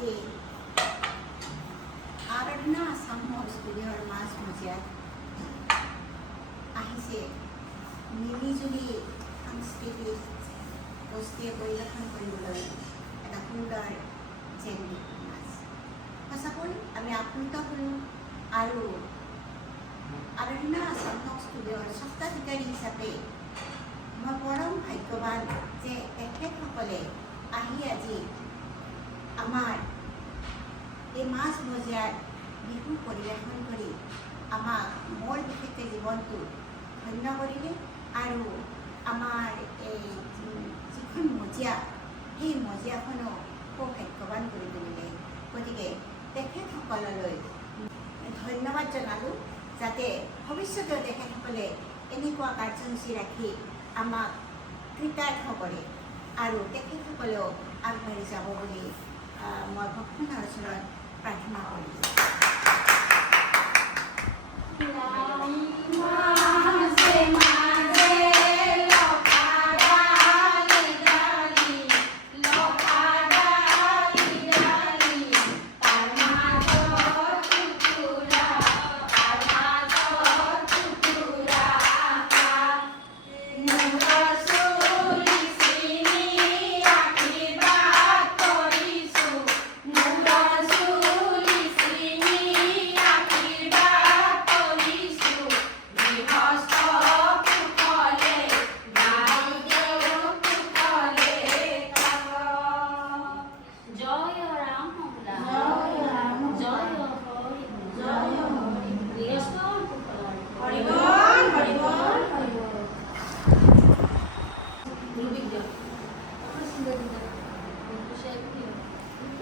আজি আৰাধনা আসামৰ ষ্টুডিঅ'ৰ মাজমজিয়াত আহিছে মিলিজুলি সাংস্কৃতিক গোষ্ঠীয়ে পৰিৱেশন কৰিবলৈ এটা সুন্দৰ জেংবিক নাচ। সঁচাকৈ আমি আপ্লুত হ'লোঁ আৰু আৰাধনা আসামৰ ষ্টুডিঅ'ৰ স্বত্বাধিকাৰী হিচাপে মই পৰম ভাগ্যৱান যে তেখেতসকলে আহি আজি আমাৰ এই মাজমজিয়াত বিহু পৰিৱেশন কৰি আমাক মোৰ বিশেষকৈ জীৱনটো ধন্য কৰিলে আৰু আমাৰ এই যিখন মজিয়া সেই মজিয়াখনো সৌভাগ্যৱান কৰি তুলিলে। গতিকে তেখেতসকললৈ ধন্যবাদ জনালোঁ, যাতে ভৱিষ্যতেও তেখেতসকলে এনেকুৱা কাৰ্যসূচী ৰাখি আমাক কৃতাৰ্থ কৰে আৰু তেখেতসকলেও আগবাঢ়ি যাব বুলি মই ভগৱানৰ ওচৰত প্ৰাৰ্থনা কৰিছোঁ।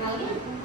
Lagi?